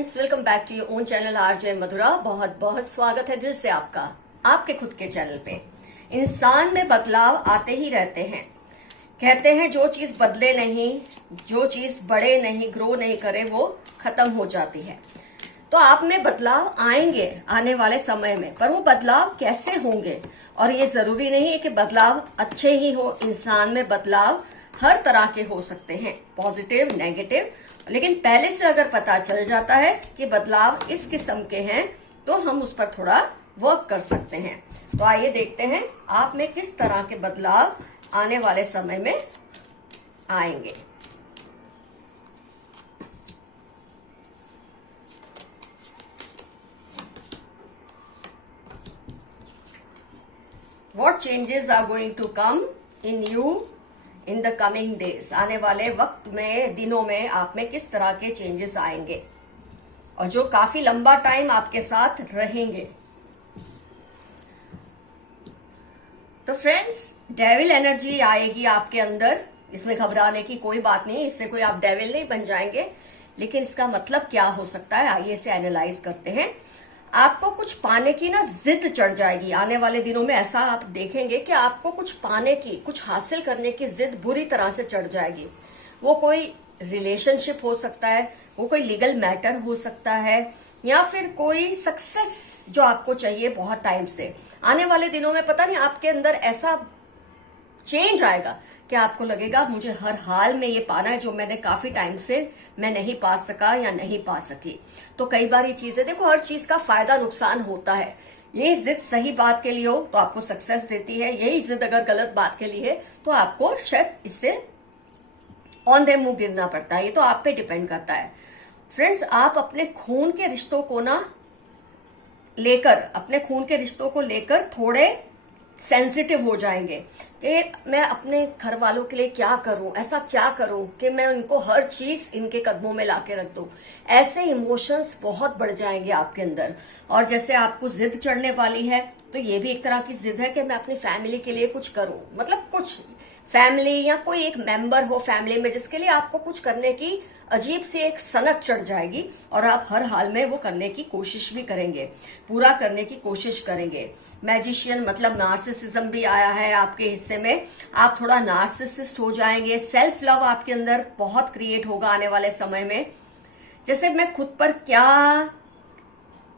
Friends, welcome back to your own channel RJ Madhura. बहुत बहुत स्वागत है दिल से आपका आपके खुद के चैनल पे। इंसान में बदलाव आते ही रहते हैं। कहते हैं जो चीज बदले नहीं, जो चीज बढ़े नहीं, ग्रो नहीं करे, वो खत्म हो जाती है। तो आप में बदलाव आएंगे आने वाले समय में, पर वो बदलाव कैसे होंगे? और ये जरूरी नहीं है कि बदलाव अच्छे ही हो। इंसान में बदलाव हर तरह के हो सकते हैं, पॉजिटिव, नेगेटिव। लेकिन पहले से अगर पता चल जाता है कि बदलाव इस किस्म के हैं, तो हम उस पर थोड़ा वर्क कर सकते हैं। तो आइए देखते हैं आप में किस तरह के बदलाव आने वाले समय में आएंगे। What changes are going to come in you in the coming days? आने वाले वक्त में, दिनों में आप में किस तरह के चेंजेस आएंगे और जो काफी लंबा टाइम आपके साथ रहेंगे। तो फ्रेंड्स, डेविल एनर्जी आएगी आपके अंदर। इसमें घबराने की कोई बात नहीं, इससे कोई आप डेविल नहीं बन जाएंगे। लेकिन इसका मतलब क्या हो सकता है, आइए इसे एनालाइज करते हैं। आपको कुछ पाने की ना जिद चढ़ जाएगी आने वाले दिनों में। ऐसा आप देखेंगे कि आपको कुछ पाने की, कुछ हासिल करने की जिद बुरी तरह से चढ़ जाएगी। वो कोई रिलेशनशिप हो सकता है, वो कोई लीगल मैटर हो सकता है, या फिर कोई सक्सेस जो आपको चाहिए बहुत टाइम से। आने वाले दिनों में पता नहीं आपके अंदर ऐसा चेंज आएगा कि आपको लगेगा मुझे हर हाल में ये पाना है जो मैंने काफी टाइम से मैं नहीं पा सका या नहीं पा सकी। तो कई बार ये चीजें, देखो, हर चीज का फायदा नुकसान होता है। ये जिद सही बात के लिए हो तो आपको सक्सेस देती है, यही जिद अगर गलत बात के लिए है तो आपको शायद इससे औंधे मुंह गिरना पड़ता है। ये तो आप पे डिपेंड करता है। फ्रेंड्स, आप अपने खून के रिश्तों को ना लेकर, अपने खून के रिश्तों को लेकर थोड़े सेंसिटिव हो जाएंगे कि मैं अपने घर वालों के लिए क्या करूं, ऐसा क्या करूं कि मैं उनको हर चीज इनके कदमों में लाके रख दूं। ऐसे इमोशंस बहुत बढ़ जाएंगे आपके अंदर। और जैसे आपको जिद चढ़ने वाली है, तो ये भी एक तरह की जिद है कि मैं अपनी फैमिली के लिए कुछ करूं। मतलब कुछ फैमिली या कोई एक मेंबर हो फैमिली में जिसके लिए आपको कुछ करने की अजीब सी एक सनक चढ़ जाएगी, और आप हर हाल में वो करने की कोशिश भी करेंगे, पूरा करने की कोशिश करेंगे। मैजिशियन मतलब नार्सिसिज्म भी आया है आपके हिस्से में। आप थोड़ा नार्सिसिस्ट हो जाएंगे। सेल्फ लव आपके अंदर बहुत क्रिएट होगा आने वाले समय में। जैसे मैं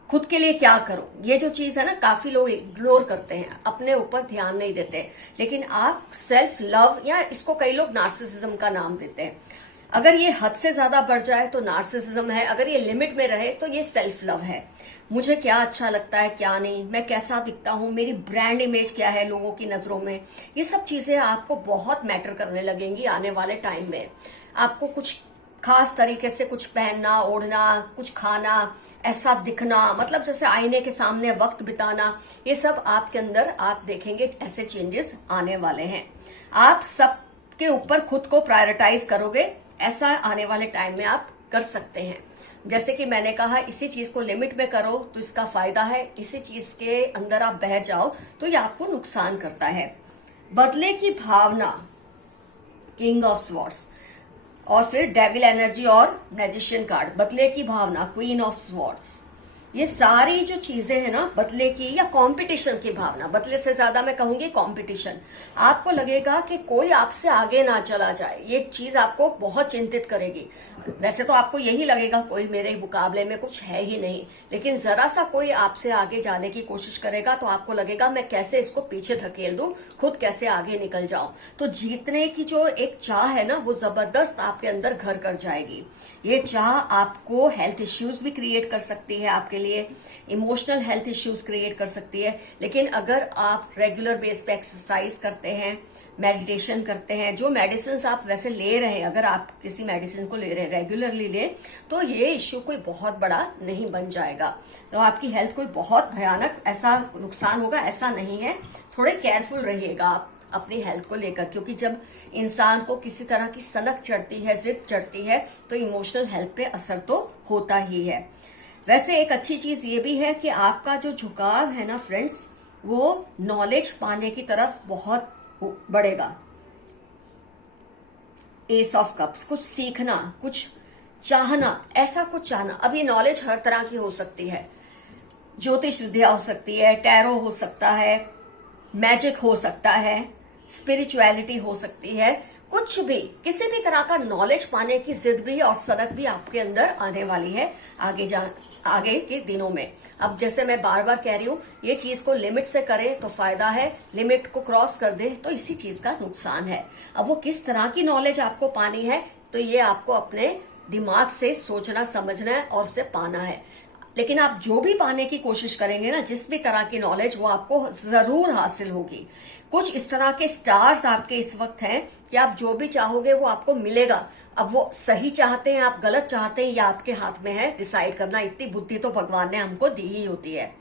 खुद के लिए क्या करूं, ये जो चीज है ना, काफी लोग इग्नोर करते हैं, अपने ऊपर ध्यान नहीं देते। लेकिन आप सेल्फ लव, या इसको कई लोग नार्सिसिज्म का नाम देते हैं। अगर ये हद से ज्यादा बढ़ जाए तो नार्सिसिज्म है, अगर ये लिमिट में रहे तो ये सेल्फ लव है। मुझे क्या अच्छा लगता है, क्या नहीं, मैं कैसा दिखता हूँ, मेरी ब्रांड इमेज क्या है लोगों की नजरों में, ये सब चीजें आपको बहुत मैटर करने लगेंगी आने वाले टाइम में। आपको कुछ खास तरीके से कुछ पहनना, ओढ़ना, कुछ खाना, ऐसा दिखना, मतलब जैसे आईने के सामने वक्त बिताना, ये सब आपके अंदर आप देखेंगे ऐसे चेंजेस आने वाले हैं। आप सबके ऊपर खुद को प्रायोरिटाइज करोगे, ऐसा आने वाले टाइम में आप कर सकते हैं। जैसे कि मैंने कहा, इसी चीज को लिमिट में करो तो इसका फायदा है, इसी चीज के अंदर आप बह जाओ तो ये आपको नुकसान करता है। बदले की भावना, किंग ऑफ स्वॉर्ड्स, और फिर डेविल एनर्जी और मैजिशियन कार्ड। बदले की भावना, क्वीन ऑफ स्वॉर्ड्स, ये सारी जो चीजें हैं ना, बदले की या कंपटीशन की भावना, बदले से ज्यादा मैं कहूंगी कंपटीशन। आपको लगेगा कि कोई आपसे आगे ना चला जाए, ये चीज आपको बहुत चिंतित करेगी। वैसे तो आपको यही लगेगा कोई मेरे मुकाबले में कुछ है ही नहीं, लेकिन जरा सा कोई आपसे आगे जाने की कोशिश करेगा तो आपको लगेगा मैं कैसे इसको पीछे धकेल दूं, खुद कैसे आगे निकल जाऊं। तो जीतने की जो एक चाह है ना, वो जबरदस्त आपके अंदर घर कर जाएगी। ये चाह आपको हेल्थ इश्यूज भी क्रिएट कर सकती है, आपके लिए इमोशनल हेल्थ इश्यूज क्रिएट कर सकती है। लेकिन अगर आप रेगुलर बेस पे एक्सरसाइज करते हैं, मेडिटेशन करते हैं, जो मेडिसिन आप वैसे ले रहे हैं, अगर आप किसी मेडिसिन को ले रहे हैं रेगुलरली ले, तो ये इश्यू कोई बहुत बड़ा नहीं बन जाएगा। तो आपकी हेल्थ कोई बहुत भयानक ऐसा नुकसान होगा ऐसा नहीं है। थोड़े केयरफुल रहिएगा आप अपनी हेल्थ को लेकर, क्योंकि जब इंसान को किसी तरह की सनक चढ़ती है, जिद चढ़ती है, तो इमोशनल हेल्थ पे असर तो होता ही है। वैसे एक अच्छी चीज ये भी है कि आपका जो झुकाव है ना फ्रेंड्स, वो नॉलेज पाने की तरफ बहुत बढ़ेगा। एस ऑफ कप्स, कुछ सीखना, कुछ चाहना, ऐसा कुछ चाहना। अब ये नॉलेज हर तरह की हो सकती है, ज्योतिष विद्या हो सकती है, टैरो हो सकता है, मैजिक हो सकता है, स्पिरिचुअलिटी हो सकती है, कुछ भी, किसी भी तरह का नॉलेज पाने की जिद भी और सनक भी आपके अंदर आने वाली है आगे के दिनों में। अब जैसे मैं बार बार कह रही हूँ, ये चीज को लिमिट से करें तो फायदा है, लिमिट को क्रॉस कर दे तो इसी चीज का नुकसान है। अब वो किस तरह की नॉलेज आपको पानी है, तो ये आपको अपने दिमाग से सोचना समझना है और उसे पाना है। लेकिन आप जो भी पाने की कोशिश करेंगे ना, जिस भी तरह की नॉलेज, वो आपको जरूर हासिल होगी। कुछ इस तरह के स्टार्स आपके इस वक्त हैं कि आप जो भी चाहोगे वो आपको मिलेगा। अब वो सही चाहते हैं, आप गलत चाहते हैं, या आपके हाथ में है डिसाइड करना। इतनी बुद्धि तो भगवान ने हमको दी ही होती है।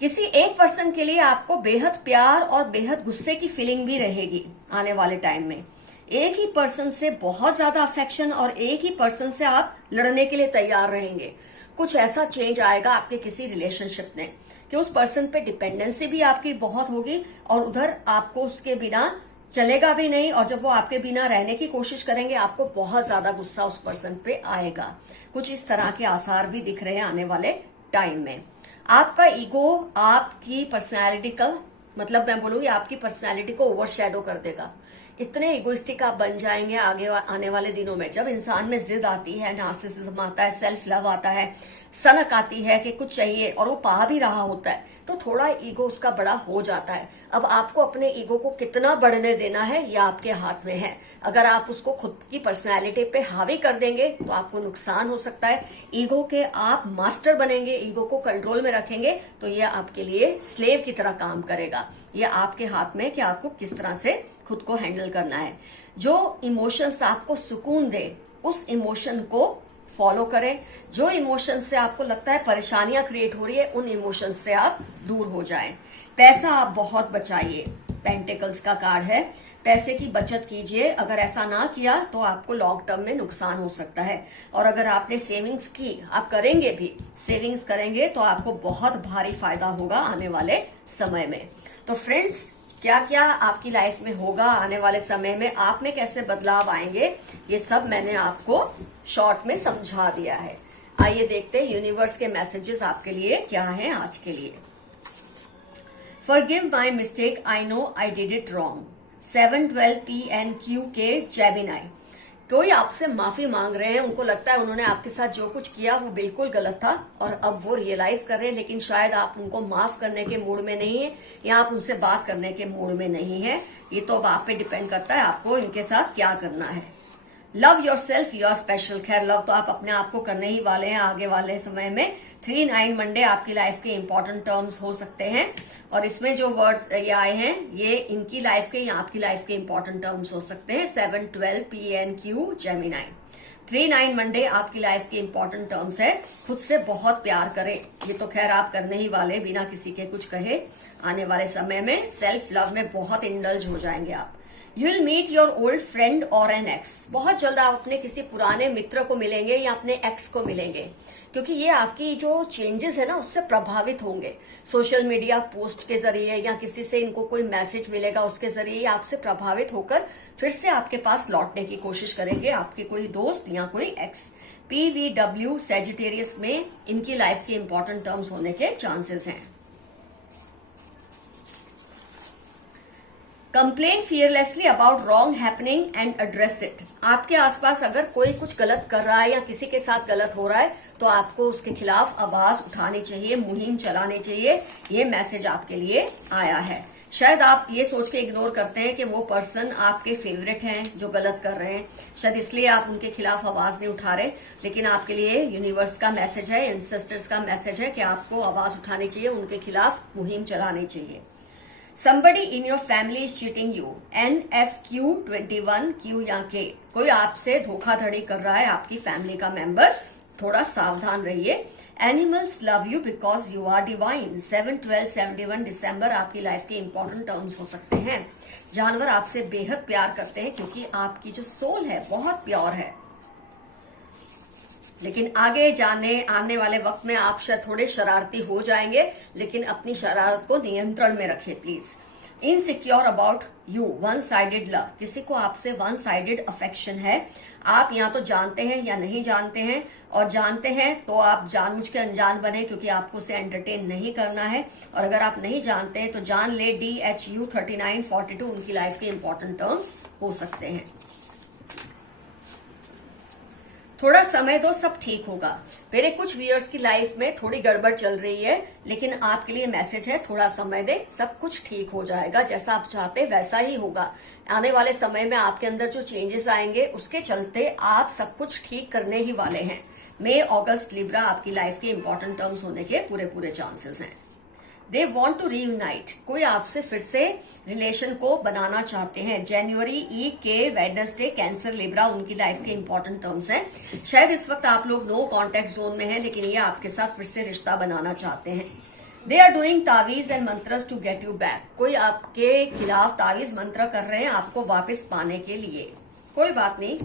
किसी एक पर्सन के लिए आपको बेहद प्यार और बेहद गुस्से की फीलिंग भी रहेगी आने वाले टाइम में। एक ही पर्सन से बहुत ज्यादा अफेक्शन और एक ही पर्सन से आप लड़ने के लिए तैयार रहेंगे। कुछ ऐसा चेंज आएगा आपके किसी रिलेशनशिप में कि उस पर्सन पे डिपेंडेंसी भी आपकी बहुत होगी और उधर आपको उसके बिना चलेगा भी नहीं, और जब वो आपके बिना रहने की कोशिश करेंगे आपको बहुत ज्यादा गुस्सा उस पर्सन पे आएगा। कुछ इस तरह के आसार भी दिख रहे हैं आने वाले टाइम में। आपका ईगो आपकी पर्सनैलिटी का, मतलब मैं बोलूंगी आपकी पर्सनैलिटी को ओवरशैडो कर देगा। इतने इगोइस्टिक आप बन जाएंगे आगे आने वाले दिनों में। जब इंसान में जिद आती है, नार्सिसिज्म आता है, सेल्फ लव आता है, सनक आती है कि कुछ चाहिए और वो पा भी रहा होता है, तो थोड़ा ईगो उसका बड़ा हो जाता है। अब आपको अपने ईगो को कितना बढ़ने देना है यह आपके हाथ में है। अगर आप उसको खुद की पर्सनैलिटी पे हावी कर देंगे तो आपको नुकसान हो सकता है। ईगो के आप मास्टर बनेंगे, ईगो को कंट्रोल में रखेंगे तो यह आपके लिए स्लेव की तरह काम करेगा। यह आपके हाथ में कि आपको किस तरह से खुद को हैंडल करना है। जो इमोशंस आपको सुकून दे उस इमोशन को फॉलो करें। जो इमोशन से आपको लगता है परेशानियां क्रिएट हो रही है, उन इमोशन से आप दूर हो जाएं। पैसा आप बहुत बचाइए, पेंटिकल्स का कार्ड है, पैसे की बचत कीजिए। अगर ऐसा ना किया तो आपको लॉन्ग टर्म में नुकसान हो सकता है। और अगर आपने सेविंग्स की, आप करेंगे भी, सेविंग्स करेंगे तो आपको बहुत भारी फायदा होगा आने वाले समय में। तो फ्रेंड्स, क्या क्या आपकी लाइफ में होगा आने वाले समय में, आप में कैसे बदलाव आएंगे, ये सब मैंने आपको शॉर्ट में समझा दिया है। आइए देखते हैं यूनिवर्स के मैसेजेस आपके लिए क्या हैं आज के लिए। Forgive my mistake, I know I did it wrong. 7/12 PNQ के जेमिनी। कोई आपसे माफी मांग रहे हैं, उनको लगता है उन्होंने आपके साथ जो कुछ किया वो बिल्कुल गलत था और अब वो रियलाइज कर रहे हैं, लेकिन शायद आप उनको माफ करने के मूड में नहीं है या आप उनसे बात करने के मूड में नहीं है। ये तो अब आप पे डिपेंड करता है आपको इनके साथ क्या करना है। Love yourself, you are special. खैर, लव तो आप अपने आप को करने ही वाले हैं आगे वाले समय में। 3/9 मंडे आपकी लाइफ के इंपॉर्टेंट टर्म्स हो सकते हैं और इसमें जो वर्ड्स ये आए हैं ये इनकी लाइफ के या आपकी लाइफ के इंपॉर्टेंट टर्म्स हो सकते हैं। 7/12 PNQ जेमिनी। 3/9 मंडे आपकी लाइफ के इंपॉर्टेंट टर्म्स है। खुद से बहुत प्यार करें, ये तो खैर आप करने ही वाले बिना किसी के कुछ कहे। आने वाले समय में सेल्फ लव में बहुत इंडल्ज हो जाएंगे आप। You will meet your old friend और एन एक्स। बहुत जल्द आप अपने किसी पुराने मित्र को मिलेंगे या अपने एक्स को मिलेंगे, क्योंकि ये आपकी जो चेंजेस है ना उससे प्रभावित होंगे। सोशल मीडिया पोस्ट के जरिए या किसी से इनको कोई मैसेज मिलेगा उसके जरिए आपसे प्रभावित होकर फिर से आपके पास लौटने की कोशिश करेंगे आपके कोई दोस्त या कोई एक्स। PVW सैजिटेरियस में इनकी लाइफ के इंपॉर्टेंट टर्म्स होने के चांसेस हैं। Complain fearlessly about wrong happening and address it. आपके आसपास अगर कोई कुछ गलत कर रहा है या किसी के साथ गलत हो रहा है तो आपको उसके खिलाफ आवाज उठानी चाहिए, मुहिम चलानी चाहिए। ये मैसेज आपके लिए आया है। शायद आप ये सोच के इग्नोर करते हैं कि वो पर्सन आपके फेवरेट हैं जो गलत कर रहे हैं, शायद इसलिए आप उनके खिलाफ आवाज नहीं उठा रहे, लेकिन आपके लिए यूनिवर्स का मैसेज है, एंसेस्टर्स का मैसेज है कि आपको आवाज उठानी चाहिए, उनके खिलाफ मुहिम चलानी चाहिए। Somebody in your family is cheating you. NFQ 21 Q या K। कोई आपसे धोखाधड़ी कर रहा है, आपकी फैमिली का मेंबर, थोड़ा सावधान रहिए। Animals love you because you are divine। 7/12/71 दिसंबर आपकी लाइफ के इंपॉर्टेंट टर्म्स हो सकते हैं। जानवर आपसे बेहद प्यार करते हैं क्योंकि आपकी जो सोल है बहुत प्योर है, लेकिन आगे आने वाले वक्त में आप शायद थोड़े शरारती हो जाएंगे, लेकिन अपनी शरारत को नियंत्रण में रखें please. Insecure about you, one sided love, किसी को आपसे वन साइडेड अफेक्शन है। आप या तो जानते हैं या नहीं जानते हैं, और जानते हैं तो आप जानबूझ के अनजान बने क्योंकि आपको उसे एंटरटेन नहीं करना है। और अगर आप नहीं जानते हैं तो जान ले DHU 3942 उनकी लाइफ के इंपॉर्टेंट टर्म्स हो सकते हैं। थोड़ा समय दो, सब ठीक होगा। मेरे कुछ व्यूअर्स की लाइफ में थोड़ी गड़बड़ चल रही है, लेकिन आपके लिए मैसेज है, थोड़ा समय दे, सब कुछ ठीक हो जाएगा। जैसा आप चाहते वैसा ही होगा। आने वाले समय में आपके अंदर जो चेंजेस आएंगे उसके चलते आप सब कुछ ठीक करने ही वाले हैं। मई अगस्त लिब्रा आपकी लाइफ के इंपॉर्टेंट टर्म्स होने के पूरे चांसेस हैं। दे वॉन्ट टू रीयूनाइट, कोई आपसे फिर से रिलेशन को बनाना चाहते हैं। जनवरी ई के वेडनेसडे कैंसर लिब्रा उनकी लाइफ के इंपॉर्टेंट टर्म्स हैं। शायद इस वक्त आप लोग नो कॉन्टेक्ट जोन में हैं, लेकिन ये आपके साथ फिर से रिश्ता बनाना चाहते हैं। दे आर डूइंग तावीज and mantras to get you back, कोई आपके खिलाफ तावीज मंत्र कर रहे हैं आपको वापस पाने के लिए। कोई बात नहीं,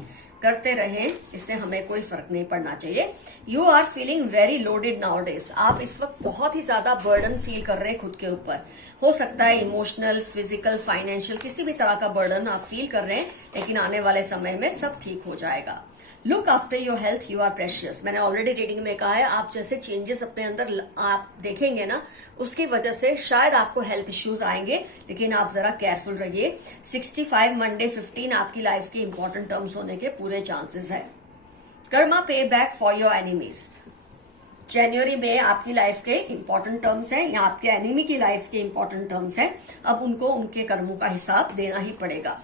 करते रहें, इससे हमें कोई फर्क नहीं पड़ना चाहिए। You are feeling very loaded nowadays, आप इस वक्त बहुत ही ज्यादा बर्डन फील कर रहे हैं खुद के ऊपर। हो सकता है इमोशनल, फिजिकल, फाइनेंशियल, किसी भी तरह का बर्डन आप फील कर रहे हैं, लेकिन आने वाले समय में सब ठीक हो जाएगा। Look after your health, you are precious, मैंने ऑलरेडी रीडिंग में कहा है, आप जैसे चेंजेस अपने अंदर आप देखेंगे ना, उसकी वजह से शायद आपको हेल्थ इश्यूज आएंगे, लेकिन आप जरा केयरफुल रहिए। 65 मंडे 15 आपकी लाइफ के इंपॉर्टेंट टर्म्स होने के पूरे चांसेस है। कर्मा पे बैक फॉर योर एनिमीज, जनवरी में आपकी लाइफ के इंपॉर्टेंट टर्म्स हैं, या आपके एनिमी की लाइफ के इंपॉर्टेंट टर्म्स हैं। अब उनको उनके कर्मों का हिसाब देना ही पड़ेगा।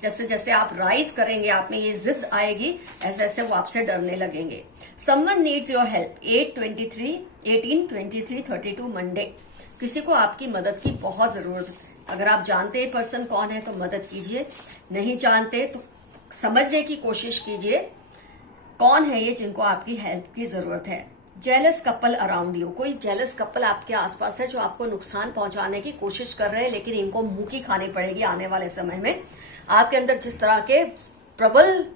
जैसे जैसे आप राइज करेंगे, आप में ये जिद आएगी, ऐसे ऐसे वो आपसे डरने लगेंगे। Someone needs your help, 18-23-32 Monday, किसी को आपकी मदद की बहुत जरूरत है। अगर आप जानते हैं पर्सन कौन है तो मदद कीजिए, नहीं जानते तो समझने की कोशिश कीजिए कौन है ये जिनको आपकी हेल्प की जरूरत है। जेलस कपल अराउंड यू, कोई जेलस कपल आपके आसपास है जो आपको नुकसान पहुंचाने की कोशिश कर रहे हैं, लेकिन इनको मुंह की खानी पड़ेगी आने वाले समय में। आपके अंदर जिस तरह के प्रबल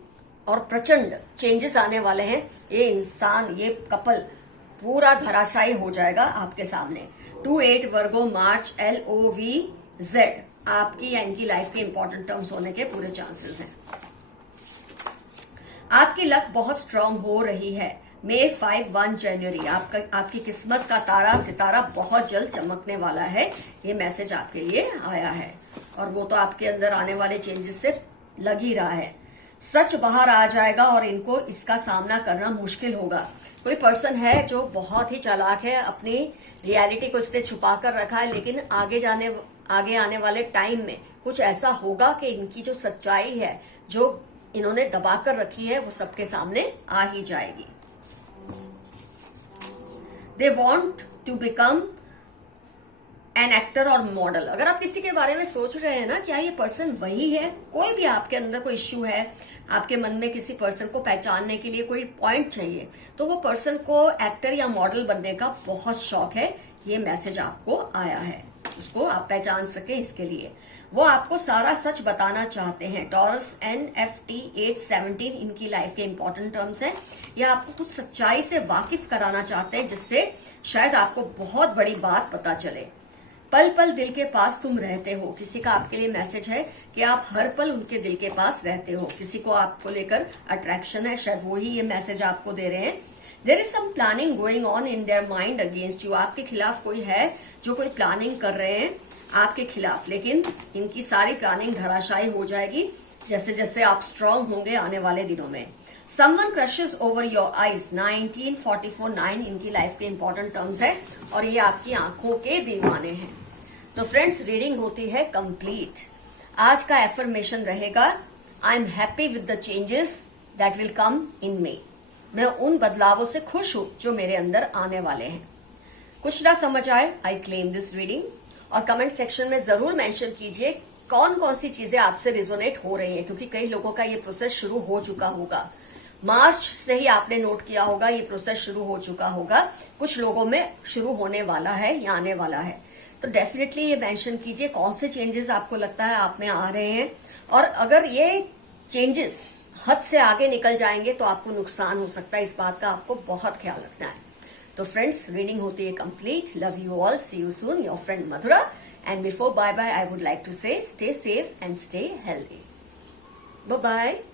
और प्रचंड चेंजेस आने वाले हैं, ये इंसान, ये कपल पूरा धराशायी हो जाएगा आपके सामने। 28 वर्गो मार्च LOVZ आपकी या इनकी लाइफ के इंपॉर्टेंट टर्म्स होने के पूरे चांसेस हैं। आपकी लक बहुत स्ट्रांग हो रही है। May 5-1 जनवरी आपकी किस्मत का तारा सितारा बहुत जल्द चमकने वाला है। ये मैसेज आपके लिए आया है, और वो तो आपके अंदर आने वाले चेंजेस से लग ही रहा है। सच बाहर आ जाएगा और इनको इसका सामना करना मुश्किल होगा। कोई पर्सन है जो बहुत ही चालाक है, अपनी रियलिटी को इसने छुपा कर रखा है, लेकिन आगे आने वाले टाइम में कुछ ऐसा होगा कि इनकी जो सच्चाई है, जो इन्होंने दबा कर रखी है, वो सबके सामने आ ही जाएगी। They want to become an actor और मॉडल, अगर आप किसी के बारे में सोच रहे हैं ना, क्या ये पर्सन वही है? कोई भी आपके अंदर कोई इश्यू है, आपके मन में किसी पर्सन को पहचानने के लिए कोई पॉइंट चाहिए, तो वो पर्सन को एक्टर या मॉडल बनने का बहुत शौक है। ये मैसेज आपको आया है, उसको आप पहचान सके इसके लिए वो आपको सारा सच बताना चाहते हैं। टॉरस NFT 817 इनकी लाइफ के इंपॉर्टेंट टर्म्स हैं। यह आपको कुछ सच्चाई से वाकिफ कराना चाहते हैं, जिससे शायद आपको बहुत बड़ी बात पता चले। पल पल दिल के पास तुम रहते हो, किसी का आपके लिए मैसेज है कि आप हर पल उनके दिल के पास रहते हो। किसी को आपको लेकर अट्रैक्शन है, शायद वो ही ये मैसेज आपको दे रहे हैं। There is some planning going on in their mind against you, आपके खिलाफ कोई है जो कोई प्लानिंग कर रहे हैं आपके खिलाफ, लेकिन इनकी सारी प्लानिंग धराशायी हो जाएगी जैसे जैसे आप स्ट्रांग होंगे आने वाले दिनों में। Someone crushes over your eyes, 1944-9 इनकी लाइफ के इंपॉर्टेंट टर्म्स है, और ये आपकी आंखों के दीवाने हैं। तो फ्रेंड्स, रीडिंग होती है कंप्लीट। आज का एफर्मेशन रहेगा, I am happy with the changes that will come in me, मैं उन बदलावों से खुश हूं जो मेरे अंदर आने वाले हैं। कुछ ना समझ आए, आई क्लेम दिस रीडिंग, और कमेंट सेक्शन में जरूर मेंशन कीजिए कौन कौन सी चीजें आपसे रिजोनेट हो रही हैं, क्योंकि कई लोगों का ये प्रोसेस शुरू हो चुका होगा। मार्च से ही आपने नोट किया होगा ये प्रोसेस शुरू हो चुका होगा, कुछ लोगों में शुरू होने वाला है या आने वाला है। तो डेफिनेटली ये मेंशन कीजिए कौन से चेंजेस आपको लगता है आप में आ रहे हैं, और अगर ये चेंजेस हद से आगे निकल जाएंगे तो आपको नुकसान हो सकता है। इस बात का आपको बहुत ख्याल रखना है। तो फ्रेंड्स, रीडिंग होती है complete. Love you all, see you soon, your friend Madhura. And before bye bye, I would like to say stay safe and stay healthy. Bye bye.